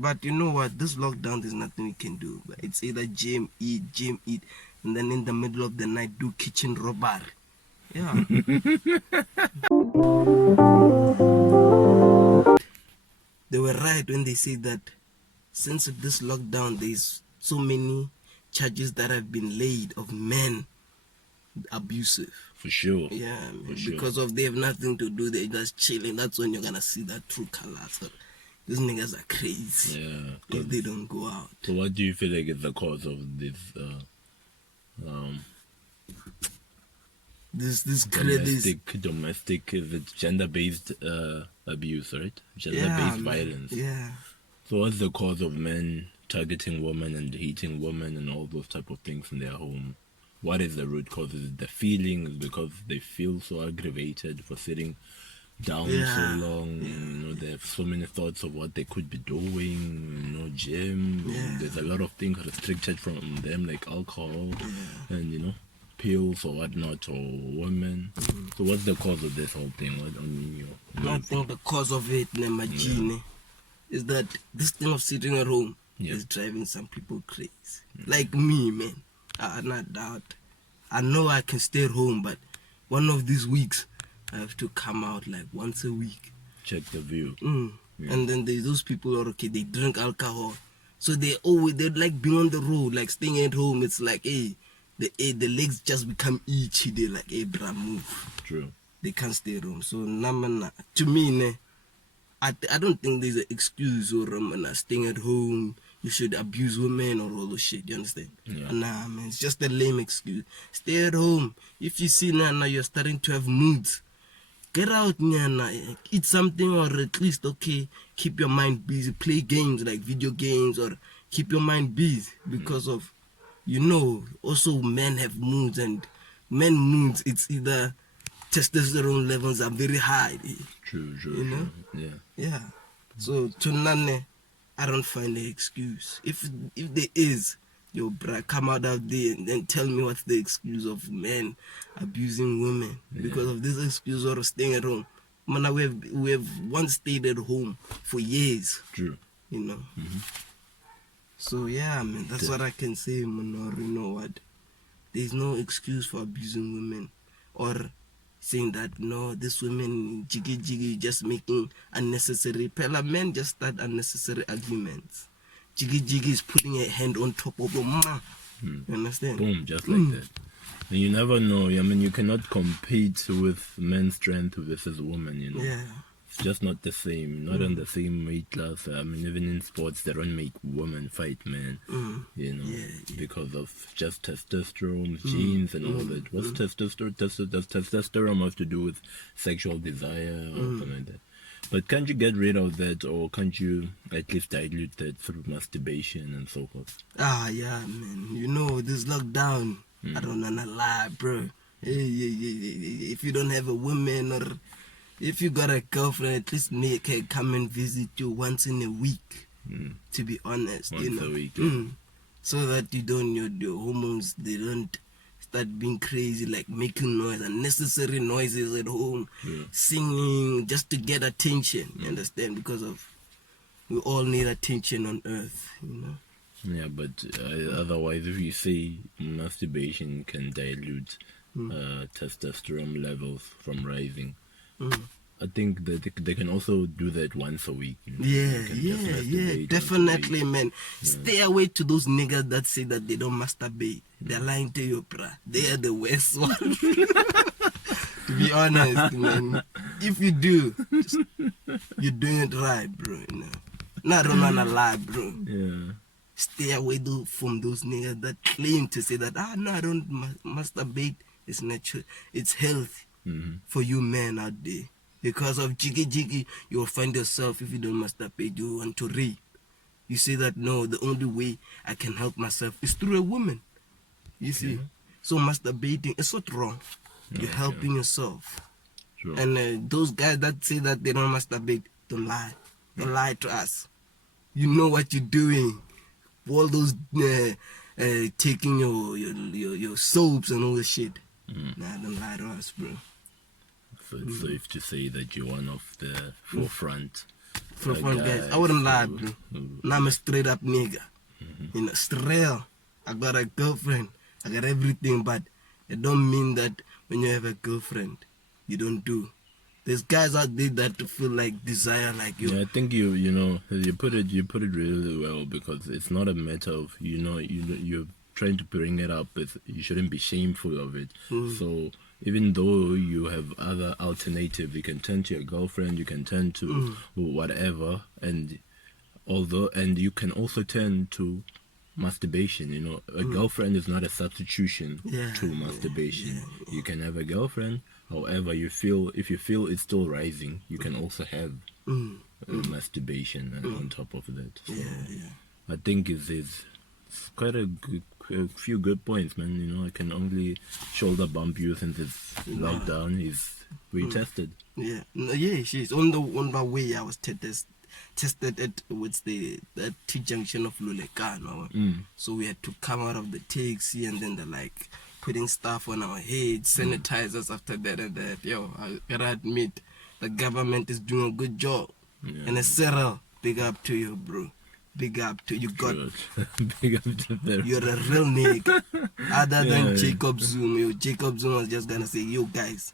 But you know what? This lockdown, there's nothing we can do. It's either gym, eat, and then in the middle of the night, do kitchen robbery. Yeah. They were right when they say that since this lockdown, there's so many charges that have been laid of men abusive. For sure. Yeah, For sure. because of they have nothing to do, they're just chilling. That's when you're gonna see that true color. So these niggas are crazy. Yeah. If they don't go out. So what do you feel like is the cause of this domestic is it gender-based abuse, right? Gender-based violence. Yeah. So what's the cause of men targeting women and hating women and all those type of things in their home? What is the root cause? Is it the feelings because they feel so aggravated for sitting down so long? You know, they have so many thoughts of what they could be doing, you know, gym. There's a lot of things restricted from them, like alcohol and, you know, pills or whatnot, or women. So what's the cause of this whole thing? I think the cause of it, Nemagine, is that this thing of sitting at home is driving some people crazy. Like me, man. I not doubt. I know I can stay at home, but one of these weeks I have to come out like once a week. Check the view. And then there's those people who are okay, they drink alcohol. So they like being on the road, like staying at home. It's like, hey, the legs just become itchy. They're like, hey, bruh, move. True. They can't stay at home. So, to me, I don't think there's an excuse or staying at home. You should abuse women or all those shit. You understand? Yeah. Nah, man, it's just a lame excuse. Stay at home. If you see now you're starting to have moods, get out, eat something, or at least, okay, keep your mind busy. Play games like video games, or keep your mind busy because of, you know, also men have moods, and men moods, it's either testosterone levels are very high. True. You know? Yeah. So, to none, I don't find an excuse. If there is, yo, bruh, come out there and then tell me what's the excuse of men abusing women because of this excuse or staying at home. Man, we have once stayed at home for years. True. You know. So yeah, man, that's what I can say, man. Or you know what? There's no excuse for abusing women, or saying that no, this women jiggy just making unnecessary. Pella men just start unnecessary arguments. Jiggy is putting a hand on top of a man. You understand? Boom, just like that. And you never know. I mean, you cannot compete with men's strength versus women, you know. Yeah. It's just not the same. Not on the same weight class. I mean, even in sports, they don't make women fight men, you know, because of just testosterone, genes, and all that. What's testosterone? Does testosterone have to do with sexual desire or something like that? But can't you get rid of that, or can't you at least dilute that through masturbation and so forth? Yeah, man. You know, this lockdown, I don't wanna lie, bro. If you don't have a woman, or if you got a girlfriend, at least make her come and visit you once in a week. To be honest, once a week, so that you don't, your hormones, they don't start being crazy, like making noise, unnecessary noises at home, singing just to get attention. You understand? Because of we all need attention on earth, you know. Yeah, but otherwise, if you say masturbation can dilute testosterone levels from rising, I think that they can also do that once a week. You know? Yeah, definitely, man. Stay away to those niggas that say that they don't masturbate. They're lying to you, bruh. They are the worst one. To be honest, man. If you do, you're doing it right, bro. You know? No, I don't wanna lie, bro. Yeah. Stay away from those niggas that claim to say that, no, I don't masturbate. It's natural. It's healthy for you men out there. Because of jiggy, you'll find yourself, if you don't masturbate, you want to rape. You say that, no, the only way I can help myself is through a woman. You see? So masturbating, it's not wrong. You're helping yourself. Sure. And those guys that say that they don't masturbate, don't lie. Don't lie to us. You know what you're doing. All those taking your soaps and all the shit. Nah, don't lie to us, bro. So it's safe to say that you're one of the forefront From guys. I guy, wouldn't so- lie, bro. Now I'm a straight up nigga. You know, straight. I got a girlfriend. I got everything, but it don't mean that when you have a girlfriend, you don't do. There's guys out there that feel like desire like you. Yeah, I think you know you put it really well, because it's not a matter of you're trying to bring it up. You shouldn't be shameful of it. So even though you have other alternatives, you can turn to your girlfriend, you can turn to whatever, and you can also turn to masturbation. You know, a girlfriend is not a substitution to masturbation. You can have a girlfriend, however if you feel it's still rising, you can also have masturbation on top of that. So I think it's quite a few good points, man. You know, I can only shoulder bump you since it's lockdown. We tested. Yeah, no, yeah, she's on the way. I was tested at with the T junction of Lulekano. So we had to come out of the taxi, and then they're like putting stuff on our heads, sanitizers after that and that. Yo, I gotta admit, the government is doing a good job. And Cyril, big up to you, bro. Big up to you. Got Big up to them. you're a real nigga. Other than Jacob Zuma, Jacob Zuma was just gonna say, yo guys,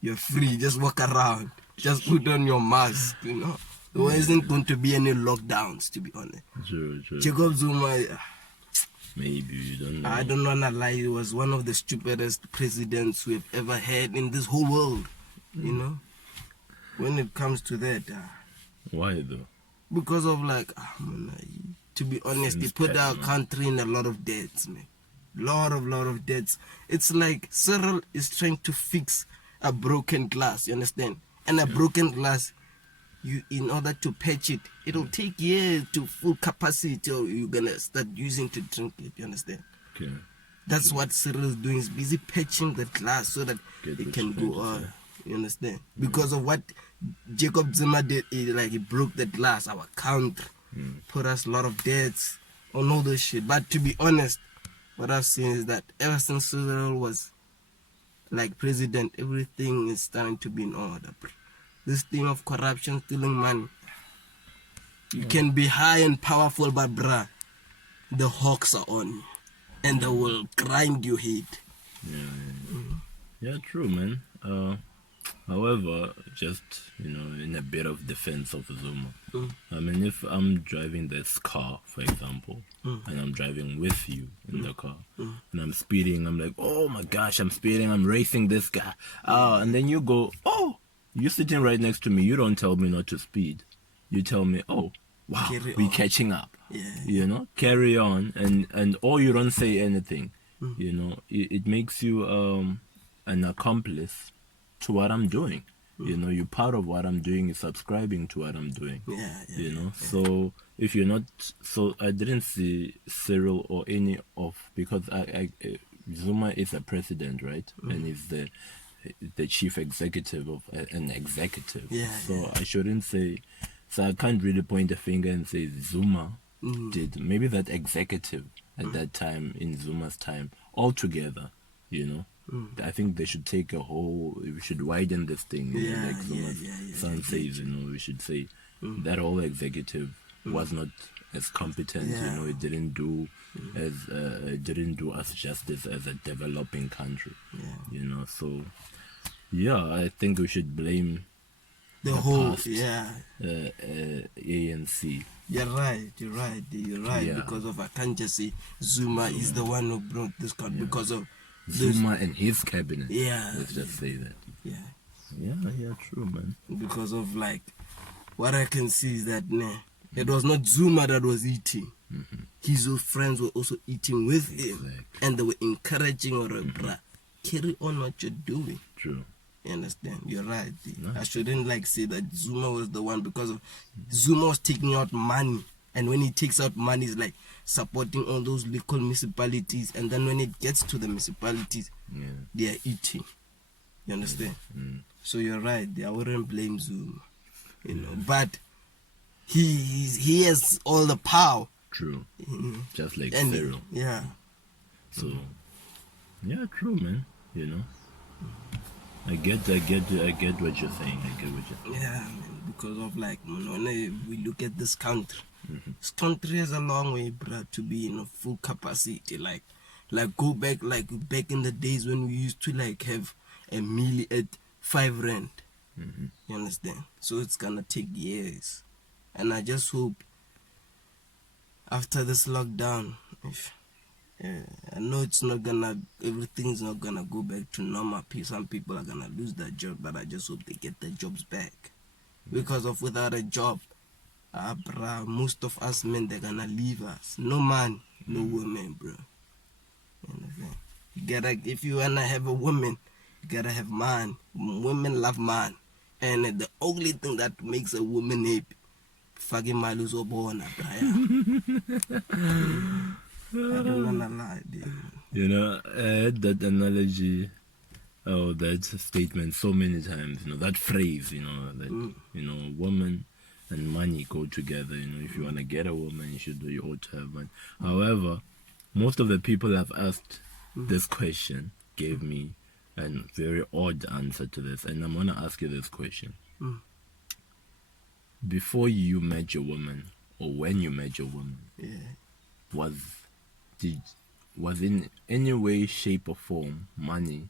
you're free, just walk around, just put on your mask, you know. There isn't going to be any lockdowns, to be honest. True. Jacob Zuma, Maybe you don't know. I don't wanna lie, he was one of the stupidest presidents we've ever had in this whole world, you know. When it comes to that, Why though? because of like, to be honest, he Since put our man. country in a lot of debts, man. Lot of debts. It's like Cyril is trying to fix a broken glass, you understand? And a broken glass, in order to patch it, it'll take years to full capacity, or you're gonna start using to drink it, you understand? Okay. That's what Cyril is doing. He's busy patching the glass so that Get it what can you're go trying to on. say. You understand? Because of what Jacob Zuma did, he broke the glass, our country, put us a lot of debts on all this shit. But to be honest, what I've seen is that ever since Cyril was like president, everything is starting to be in order, bro. This thing of corruption, stealing money. You can be high and powerful, but bruh, the hawks are on you, and they will grind your head. Yeah, true, man. However, just in a bit of defense of Zuma, I mean, if I'm driving this car, for example, and I'm driving with you in the car, and I'm speeding, I'm like, oh my gosh, I'm speeding, I'm racing this guy, and then you go, oh, you're sitting right next to me, you don't tell me not to speed, you tell me, oh, wow, Carry we're on. catching up, Yeah. carry on, and or you don't say anything, it makes you an accomplice to what I'm doing. You're part of what I'm doing, is subscribing to what I'm doing. So if you're not, so I didn't see Cyril or any of, because Zuma is a president, right? And he's the chief executive of an executive. I shouldn't say, so I can't really point a finger and say Zuma did. Maybe that executive at that time, in Zuma's time, altogether, I think they should take we should widen this thing, like Zuma's son says, we should say that whole executive was not as competent, it didn't do us justice as a developing country, so I think we should blame The whole, past, ANC. You're right. Yeah. Because of, I can't just say Zuma is the one who brought this country, because of Zuma and his cabinet. Yeah. Let's just say that. Yeah. True, man. Because of like, what I can see is that it was not Zuma that was eating. His old friends were also eating with him, and they were encouraging or bruh, carry on what you're doing. True. You understand? You're right. No. I shouldn't like say that Zuma was the one, because of Zuma was taking out money, and when he takes out money, it's like supporting all those local municipalities, and then when it gets to the municipalities, they are eating. You understand? So you're right. I wouldn't blame Zuma, but he has all the power. True. Just like And Cyril. yeah. So, true, man. I get what you're saying. Yeah, man, because of like when we look at this country. This country has a long way, bruh, to be in a full capacity. Like go back in the days when we used to like have a meal at 5 rand. You understand? So it's gonna take years, and I just hope after this lockdown, I know everything's not gonna go back to normal. Some people are gonna lose their job, but I just hope they get their jobs back. Because of without a job, bruh, most of us men, they're gonna leave us. No man, no woman, bro. You gotta, if you wanna have a woman, you gotta have man. Women love man, and the only thing that makes a woman happy, fucking malus or born, I don't wanna lie, dude. You know, I had that analogy or that statement so many times, you know, that phrase, you know, that, you know, woman and money go together. You know, if you want to get a woman, you ought to have money. However, most of the people I've asked this question gave me a very odd answer to this, and I'm going to ask you this question. Before you met your woman, or when you met your woman, was in any way, shape or form money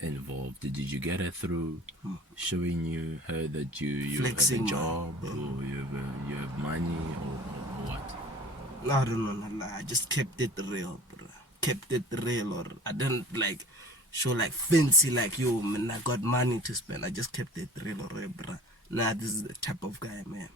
involved? Did you get her through showing her that you have a job, or you have money, or what? I don't know, I just kept it real, bro. Kept it real, or I didn't like show like fancy, like, yo, man, I got money to spend. I just kept it real, bro. Nah, this is the type of guy, man.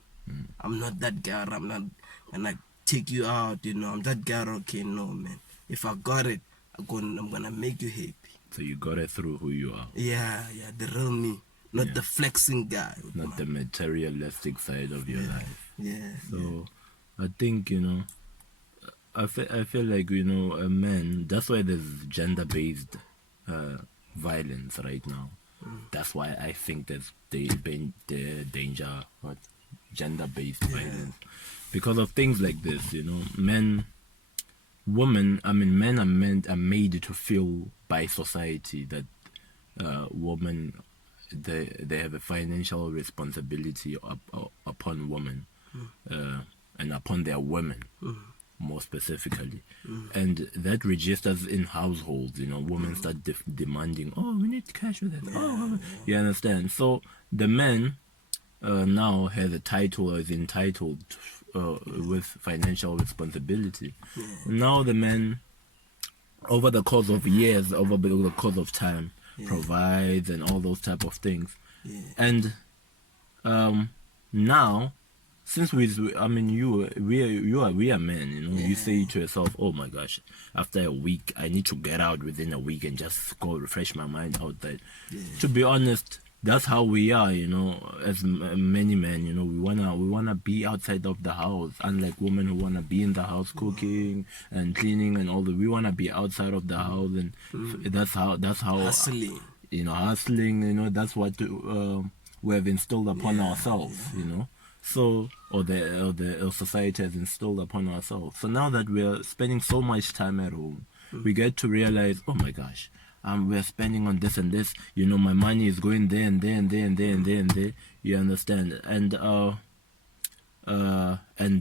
I'm not that guy. I'm not gonna take you out, you know. I'm that guy. Okay, no, man. If I got it, I'm gonna make you happy. So you got it through who you are. Yeah, the real me, not the flexing guy. Not the materialistic side of your life. Yeah. So I think, you know, I feel like, you know, a man. That's why there's gender-based violence right now. That's why I think there's the danger of gender-based violence, because of things like this. You know, men are made to feel by society that women, they have a financial responsibility upon women, and upon their women, more specifically. And that registers in households. You know, women start demanding, oh, we need cash with it. You understand? So the man now has a title, or is entitled with financial responsibility. Now the man, over the course of years, over the course of time, provides and all those type of things. And now, since we are men, you know, you say to yourself, oh my gosh, after a week, I need to get out within a week and just go refresh my mind out there. To be honest, that's how we are, you know, as many men. You know, we wanna be outside of the house, unlike women who wanna be in the house cooking and cleaning and all that. We wanna be outside of the house, and that's how hustling. You know, hustling. You know, that's what we have instilled upon ourselves. You know. So, or the society has instilled upon ourselves. So now that we're spending so much time at home, we get to realize, oh my gosh, we're spending on this and this. You know, my money is going there and there and there and there and there and there. You understand? And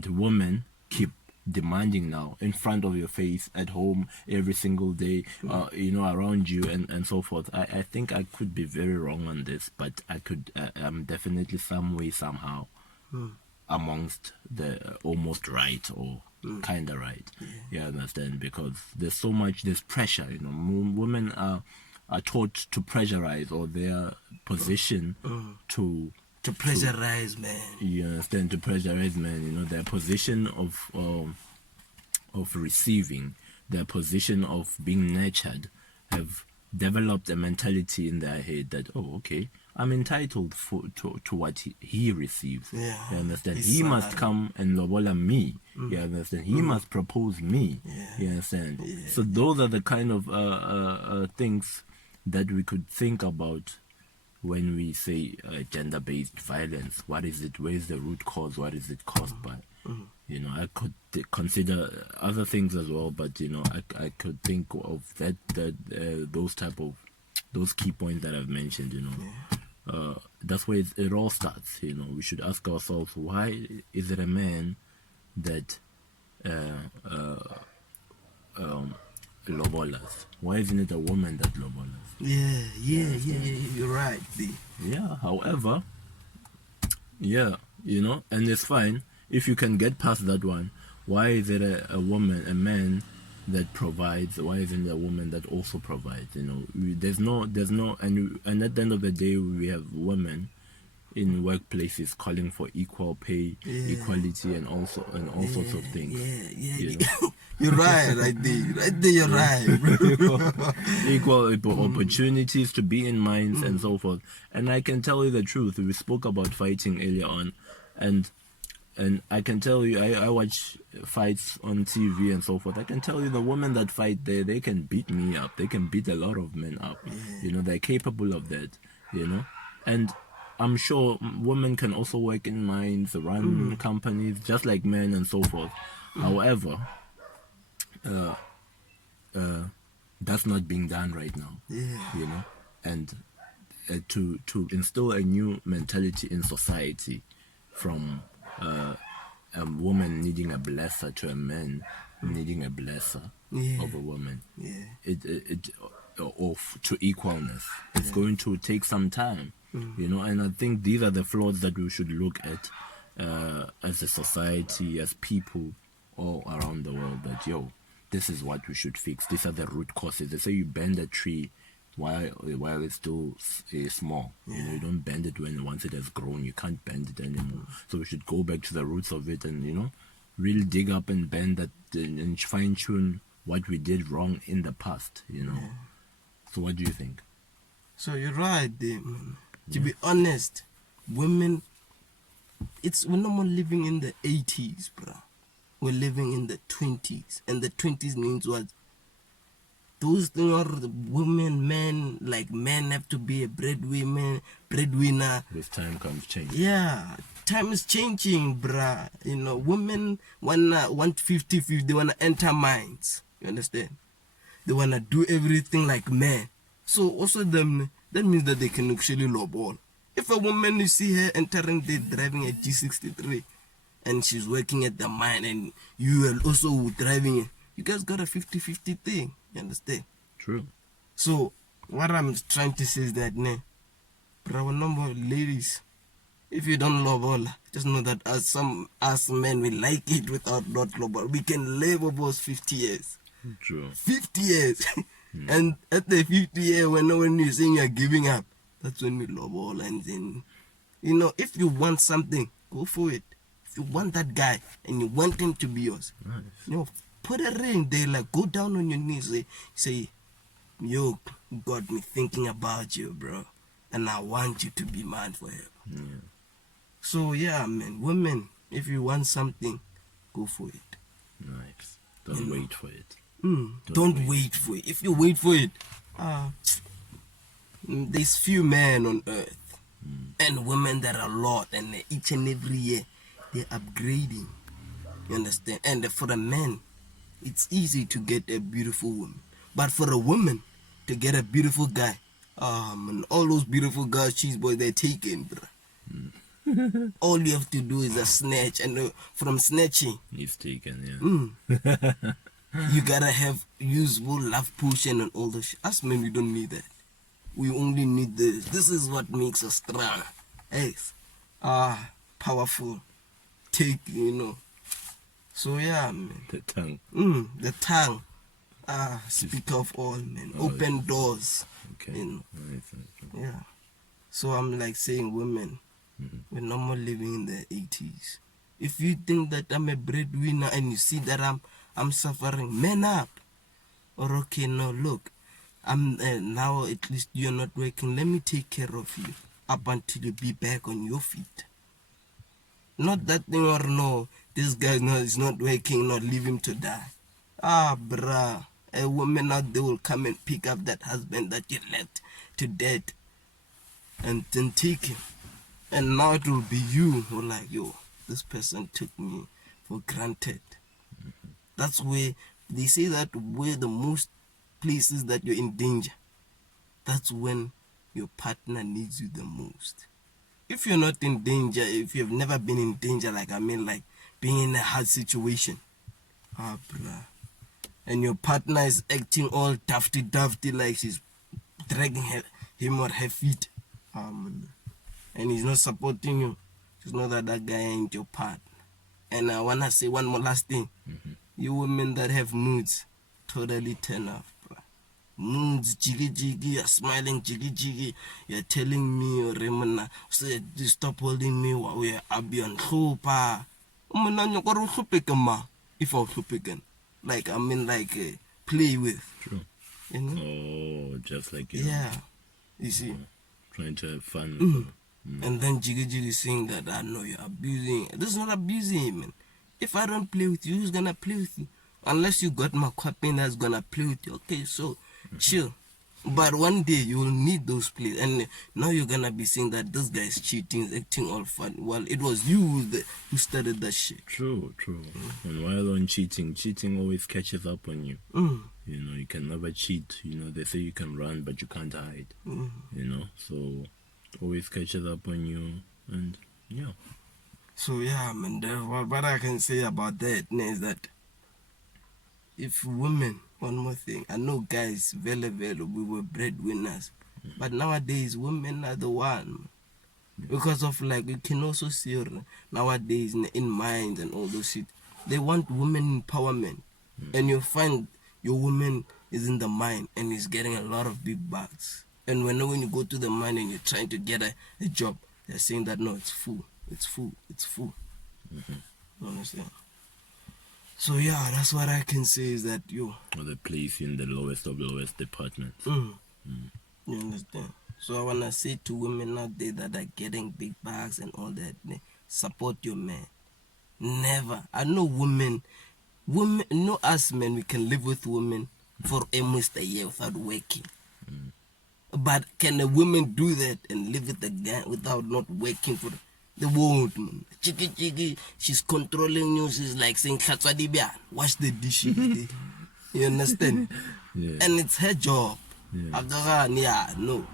women keep demanding now in front of your face, at home, every single day, you know, around you, and so forth. I think I could be very wrong on this, but I'm definitely some way, somehow, amongst the almost right, or kind of right. You understand? Because there's pressure. You know, women are taught to pressurize, or their position to pressurize, man. You understand? To pressurize, man. You know, their position of receiving, their position of being nurtured, have developed a mentality in their head that, oh, okay, I'm entitled to what he receives. You understand? He must come and lobola me. You understand? He must propose me. You understand? So those are the kind of things that we could think about when we say gender-based violence. What is it? Where is the root cause? What is it caused by? You know, I could consider other things as well, but you know, I could think of those key points that I've mentioned. You know, that's where it all starts. You know, we should ask ourselves, why is it a man that lobolas? Why isn't it a woman that lobolas? Yeah. You're right, B. Yeah, however, yeah, you know, and it's fine if you can get past that one. Why is it a man that provides? Why isn't it a woman that also provides? You know, there's no, and at the end of the day, we have women in workplaces calling for equal pay, equality, and all sorts of things. You know? You're right, right there, you're right, bro. Equal opportunities to be in mines and so forth. And I can tell you the truth. We spoke about fighting earlier on, and I can tell you, I watch fights on TV and so forth. I can tell you the women that fight there, they can beat me up. They can beat a lot of men up. You know, they're capable of that, you know. And I'm sure women can also work in mines, run companies, just like men and so forth. However, that's not being done right now, you know. And to instill a new mentality in society from a woman needing a blesser to a man needing a blesser of a woman, to equalness, it's going to take some time, you know. And I think these are the flaws that we should look at as a society, as people all around the world, that this is what we should fix. These are the root causes. They say you bend a tree while it's still small. You know, you don't bend it once it has grown. You can't bend it anymore. So we should go back to the roots of it and, you know, really dig up and bend that and fine tune what we did wrong in the past, you know. So what do you think? So you're right there, man. To be honest, women, we're no more living in the 80s, bro. We're living in the 20s. And the 20s means what? Those things are the women, men, like men have to be a breadwinner. With time comes change. Yeah, time is changing, bruh. You know, women want 50-50, they want to enter mines. You understand? They want to do everything like men. So also them, that means that they can actually lowball. If a woman, you see her entering, they driving a G63, and she's working at the mine, and you are also driving it, you guys got a 50-50 thing. You understand? True. So what I'm trying to say is that, our number ladies, if you don't love all, just know that us men, we like it without not global. We can live about 50 years. True. 50 years. And at the 50 year, when you're saying you're giving up, that's when we love all. And then, you know, if you want something, go for it. If you want that guy and you want him to be yours, you know, put a ring there, like go down on your knees, say, yo, got me thinking about you, bro, and I want you to be mine forever. So yeah, man, women, if you want something, go for it. Nice. Don't wait for it. Don't wait for it. If you wait for it, there's few men on earth and women that are a lot, and each and every year they're upgrading. You understand? And for the men, it's easy to get a beautiful woman, but for a woman to get a beautiful guy, man, all those beautiful girls, cheese boys, they're taken, bro. All you have to do is a snatch, and from snatching, he's taken. You gotta have usable love potion and all the shit. Us men, we don't need that. We only need this. This is what makes us strong. Yes. Powerful. Take, you know. So yeah, man. The tongue. The tongue. Speak of all, man. Open doors. Okay. You know. Nice. Yeah. So I'm like saying, women, we're no more living in the 80s. If you think that I'm a breadwinner and you see that I'm suffering, man up. Or okay, no, look, I'm now at least you're not working. Let me take care of you up until you be back on your feet. Not that thing or no, this guy is not working, not leave him to die. Bruh, a woman out there will come and pick up that husband that you left to death and then take him. And now it will be you who like, yo, this person took me for granted. That's where they say that where the most places that you're in danger, that's when your partner needs you the most. if you're not in danger, if you've never been in danger, like being in a hard situation, bruh, and your partner is acting all dafty, like she's dragging him or her feet, and he's not supporting you, just know that guy ain't your part. And I wanna say one more last thing. You women that have moods, totally turn off, bro. Moods, jiggy, you're smiling, jiggy, you're telling me, or Remana, stop holding me while we're abion hopa. If I'm again. Like, play with. True. You know? Oh, just like yeah. You see? Trying to have fun with them. And then Jiggy saying that I know you're abusing. This is not abusing, man. If I don't play with you, who's gonna play with you? Unless you got my quapping that's gonna play with you. Okay, so chill. But one day you will need those plays, and now you're gonna be saying that this guy is cheating, acting all fun. Well, it was you who started that shit. True. And while on cheating always catches up on you. You know, you can never cheat. You know, they say you can run, but you can't hide. You know, so always catches up on you, and yeah. So yeah, man, what I can say about that is that if women, one more thing, I know guys, very, we were breadwinners, but nowadays women are the one. Because of we can also see nowadays in minds and all those shit, they want women empowerment, and you find your woman is in the mine and is getting a lot of big bucks. And when you go to the mine and you're trying to get a job, they're saying that no, it's full. You understand? So yeah, that's what I can say is that or they place you in the lowest of lowest departments. You understand? So I wanna say to women out there that are getting big bags and all that, support your man. Never. I know women, know us men, we can live with women for almost a year without working. But can a woman do that and live with a guy without not working for the world, man? Chiki, she's controlling you. She's like saying, wash the dishes. You understand? Yeah. And it's her job. Yeah. No.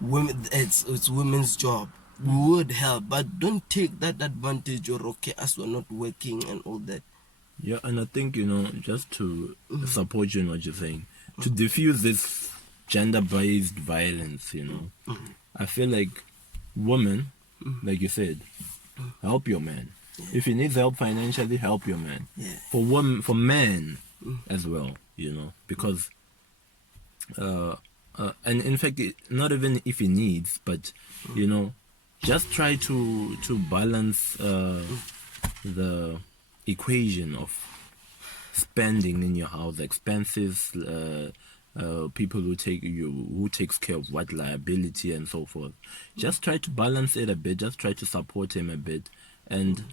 Women, it's women's job. We would help, but don't take that advantage or okay, as we're not working and all that. Yeah, and I think, just to support you in what you're saying, to diffuse this gender-based violence, I feel like women, like you said, help your man. Yeah. If he needs help financially, help your man. Yeah. For men as well, because and in fact, not even if he needs, but just try to balance the equation of spending in your house, expenses, people who takes care of what liability and so forth. Just try to balance it a bit. Just try to support him a bit, and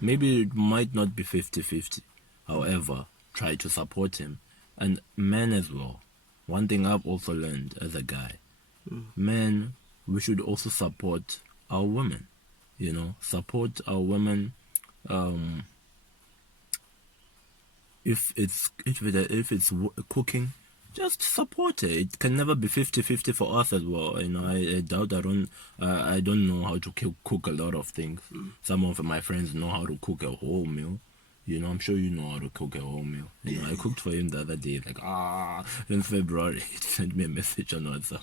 maybe it might not be 50-50. However, try to support him, and men as well. One thing I've also learned as a guy, men, we should also support our women. Support our women. If it's cooking, just support it. It can never be 50-50 for us as well. I doubt I don't know how to cook a lot of things. Some of my friends know how to cook a whole meal. I'm sure you know how to cook a whole meal. I cooked for him the other day, in February. He sent me a message on WhatsApp.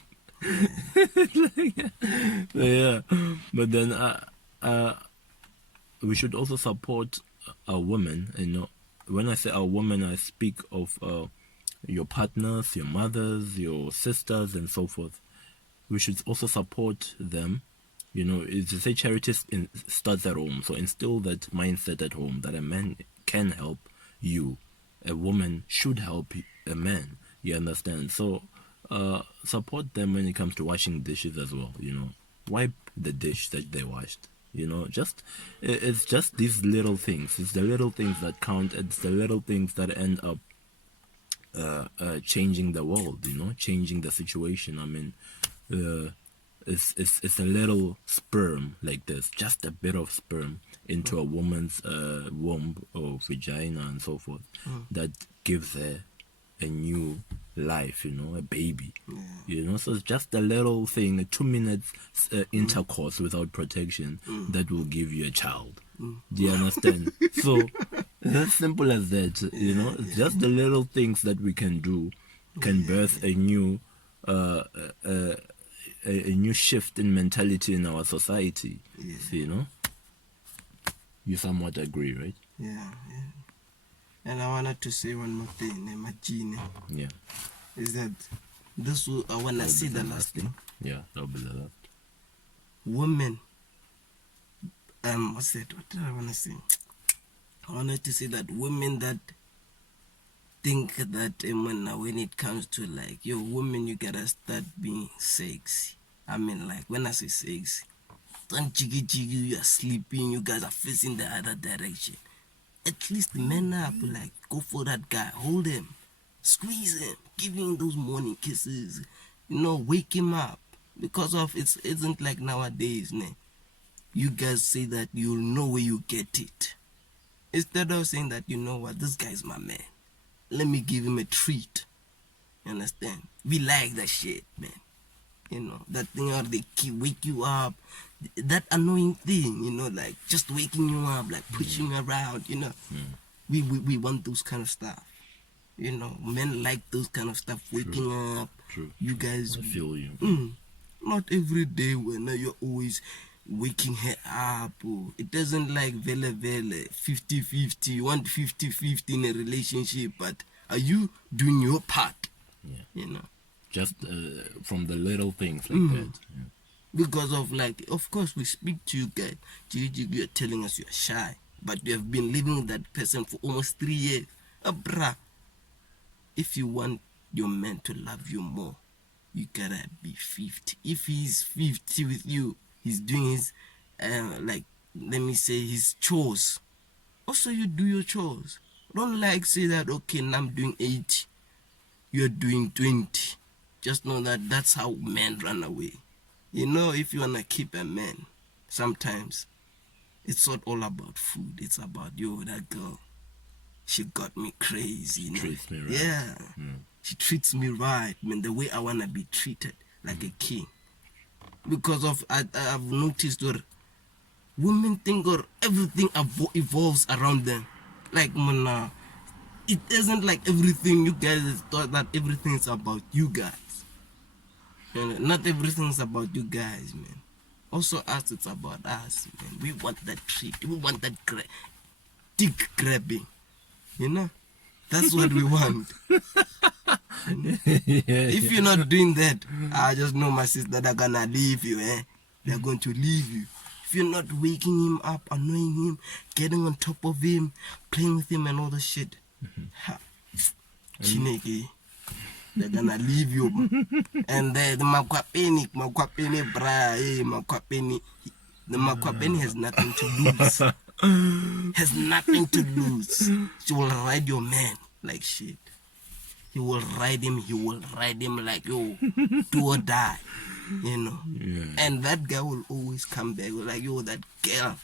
Yeah. But then we should also support our women. When I say our women, I speak of your partners, your mothers, your sisters, and so forth. We should also support them. It's to say charity starts at home. So instill that mindset at home that a man can help you. A woman should help a man. You understand? So support them when it comes to washing dishes as well. Wipe the dish that they washed. It's just these little things. It's the little things that count. It's the little things that end up changing the world. Changing the situation. I mean, it's a little sperm like this, just a bit of sperm into a woman's womb or vagina and so forth, that gives her a new life, a baby. So it's just a little thing, a 2 minutes intercourse without protection that will give you a child. Do you understand? So it's as simple as that. It's just the little things that we can do can birth a new a new shift in mentality in our society. You somewhat agree, right? Yeah. And I wanted to say one more thing, Magine. Yeah. Is that this will, I want to see the last thing. Yeah, that'll be the last. Women, what's that? What did I want to say? I wanted to say that women that think that when it comes to like, women, you gotta start being sexy. I mean, like, when I say sexy, don't jiggy, you are sleeping, you guys are facing the other direction. At least men up, like, go for that guy, hold him, squeeze him, give him those morning kisses, wake him up. Because of it isn't like nowadays, you guys say that you'll know where you get it. Instead of saying that, you know what, this guy's my man, let me give him a treat. You understand? We like that shit, man. That thing or they wake you up, that annoying thing, like just waking you up, like pushing you around, we want those kind of stuff. Men like those kind of stuff, waking up. True. You guys, I feel you. Not every day when you're always waking her up. It doesn't like vele 50-50. You want 50-50 in a relationship, but are you doing your part? Yeah. Just from the little things like that. Yeah. Because of like, of course, we speak to you guys. You're telling us you're shy, but you have been living with that person for almost 3 years. Bruh, if you want your man to love you more, you gotta be 50. If he's 50 with you, he's doing his, let me say, his chores. Also, you do your chores. Don't like say that, okay, now I'm doing 80, you're doing 20. Just know that that's how men run away. If you wanna keep a man, sometimes it's not all about food. It's about, that girl, she got me crazy. Treats me right. Yeah. She treats me right, man, the way I wanna be treated, like a king. Because of I've noticed that women think or everything evolves around them. Like, man, it isn't like everything. You guys thought that everything is about you guys. Not everything is about you guys, man. Also us, it's about us, man. We want that treat. We want that dick grabbing. That's what we want. If you're not doing that, I just know my sister, they're gonna leave you, They're going to leave you. If you're not waking him up, annoying him, getting on top of him, playing with him and all the shit, Chineke, they're gonna leave you. And the makwapeni, the makwapeni has nothing to lose. Has nothing to lose. She will ride your man like shit. He will ride him like, yo, do or die. And that guy will always come back like, yo, that girl.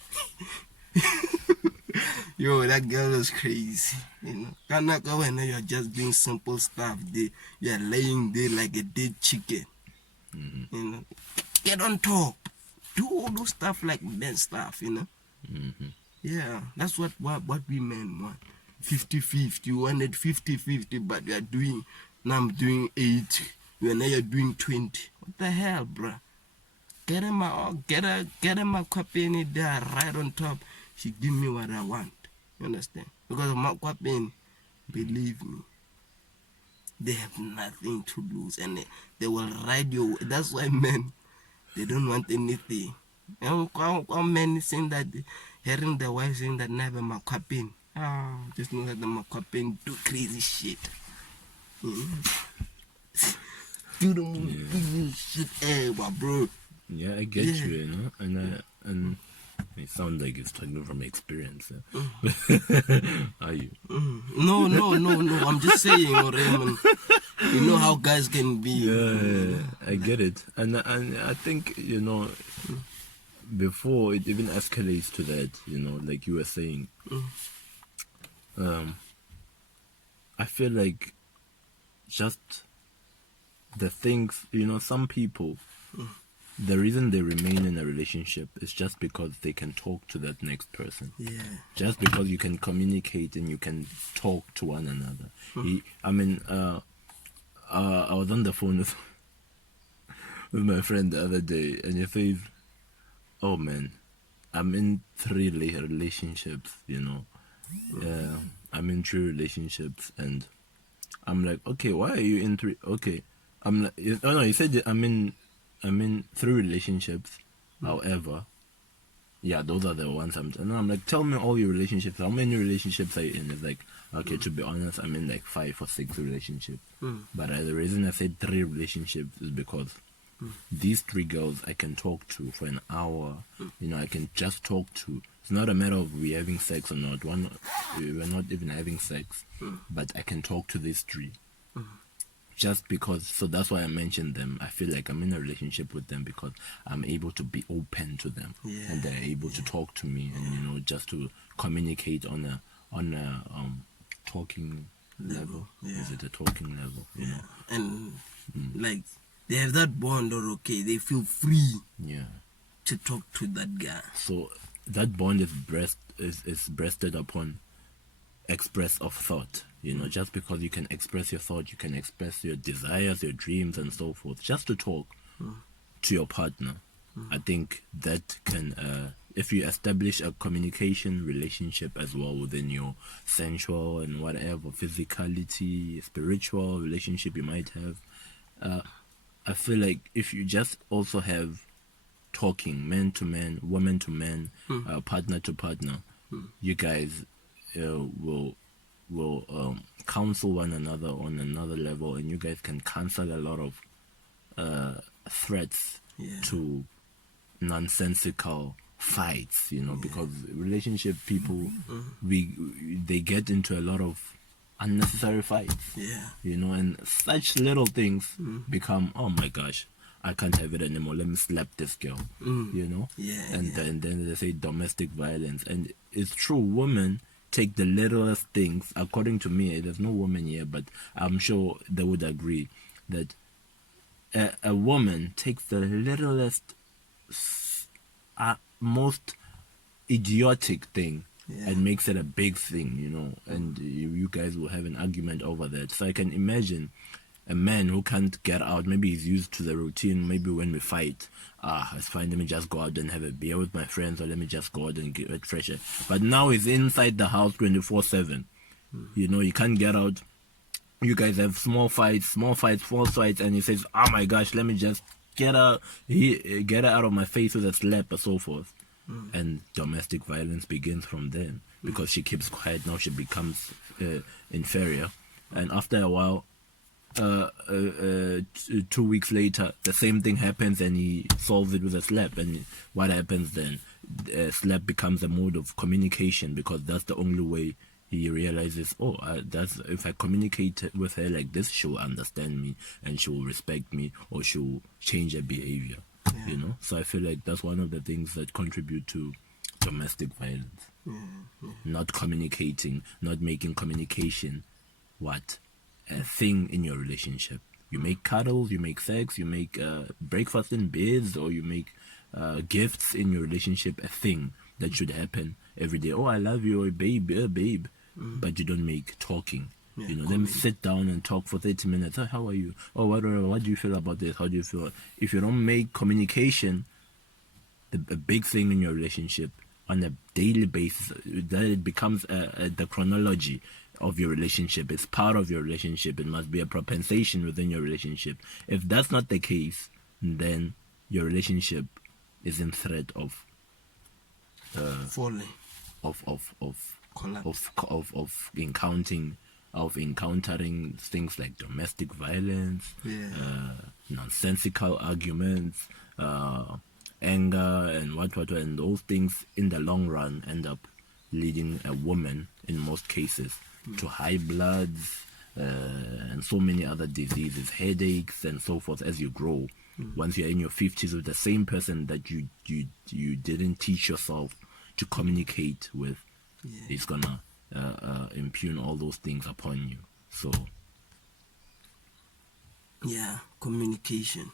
Yo, that girl is crazy. Kanaka, when you're just doing simple stuff, you're laying there like a dead chicken. Get on top. Do all those stuff like men stuff, Yeah, that's what we men want. 50-50. You wanted 50-50, but you are doing, now I'm doing 80. Now you're doing 20. What the hell, bruh? Get him a copy in it there, right on top. She give me what I want. You understand? Because of my copy, believe me, they have nothing to lose, and they will ride you. That's why men, they don't want anything. And men saying that, hearing the wife saying that never my copy. Just know that the Makwapen do crazy shit. Do the movie shit, bro. Yeah, I get you, and it sounds like it's talking from experience. Are you? No. I'm just saying, Raymond. You know how guys can be. Yeah, I get it, and I think before it even escalates to that, like you were saying. I feel like just the things, some people, the reason they remain in a relationship is just because they can talk to that next person. Yeah. Just because you can communicate and you can talk to one another. I was on the phone with my friend the other day, and he says, "Oh man, I'm in 3 relationships, I'm in 3 relationships," and I'm like, "Okay, why are you in 3? Okay." I'm like, oh no, he said that I'm in 3 relationships. However, yeah, those are the ones I'm like, tell me all your relationships. How many relationships are you in? It's like, okay, to be honest, I'm in like 5 or 6 relationships. But the reason I said 3 relationships is because these 3 girls I can talk to for an hour. I can just talk to. It's not a matter of we having sex or not. We're not even having sex, but I can talk to these 3. Just because, so that's why I mentioned them. I feel like I'm in a relationship with them because I'm able to be open to them, and they're able to talk to me, and just to communicate on a talking level. Is it a talking level? And like they have that bond, or okay, they feel free. To talk to that guy. So that bond is breasted upon express of thought. Just because you can express your thought, you can express your desires, your dreams, and so forth, just to talk to your partner. I think that can, if you establish a communication relationship as well within your sensual and whatever physicality, spiritual relationship you might have, I feel like if you just also have talking, man to man, woman to man, partner to partner, you guys will counsel one another on another level, and you guys can cancel a lot of threats to nonsensical fights, because relationship people, they get into a lot of unnecessary fights, and such little things become, oh my gosh, I can't have it anymore, let me slap this girl, and then they say domestic violence. And it's true, women take the littlest things. According to me, there's no woman here, but I'm sure they would agree that a woman takes the littlest, most idiotic thing and makes it a big thing, and you guys will have an argument over that. So I can imagine a man who can't get out, maybe he's used to the routine, maybe when we fight, it's fine, let me just go out and have a beer with my friends, or let me just go out and get fresh air. But now he's inside the house 24/7. He can't get out. You guys have small fights, false fights, and he says, oh my gosh, let me just get her out of my face with a slap or so forth. And domestic violence begins from then, because she keeps quiet. Now she becomes inferior, and after a while, 2 weeks later, the same thing happens, and he solves it with a slap. And what happens then? Slap becomes a mode of communication, because that's the only way he realizes, that's if I communicate with her like this, she'll understand me and she'll respect me, or she'll change her behavior. So I feel like that's one of the things that contribute to domestic violence. Not communicating, not making communication a thing in your relationship. You make cuddles, you make sex, you make breakfast in beds, or you make gifts in your relationship a thing that should happen every day. Oh, I love you, or babe, babe. But you don't make talking. Them sit down and talk for 30 minutes. Oh, how are you? Oh, what do you feel about this? How do you feel? If you don't make communication a big thing in your relationship on a daily basis, that it becomes the chronology of your relationship. It's part of your relationship. It must be a propensation within your relationship. If that's not the case, then your relationship is in threat of falling, of encountering things like domestic violence, nonsensical arguments, anger, and what, and those things in the long run end up leading a woman, in most cases, to high bloods and so many other diseases, headaches, and so forth as you grow. Once you're in your 50s with the same person that you didn't teach yourself to communicate with, it's gonna impugn all those things upon you. So Yeah, communication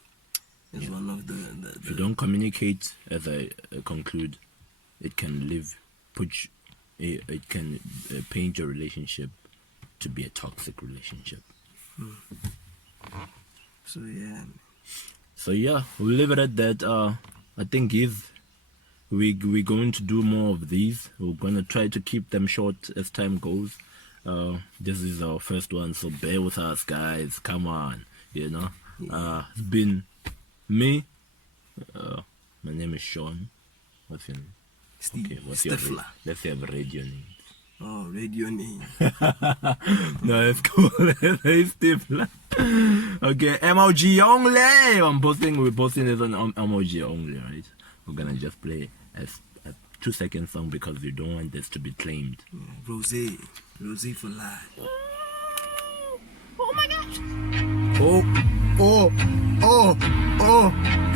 is one of the If you don't communicate, as I conclude, it can paint your relationship to be a toxic relationship. So yeah. So yeah, we'll leave it at that. I think we're going to do more of these. We're gonna try to keep them short as time goes. This is our first one, so bear with us, guys. Come on, you know. It's been me. My name is Sean. What's your name? Steve, Okay, what's Stifler. let's have a radio name. Oh, radio name. No, it's cool. It's Stifler. Okay, MOG only. We're posting this on MOG only, right? We're gonna just play a 2-second song because we don't want this to be claimed. Rosé for life. Oh my gosh. Oh.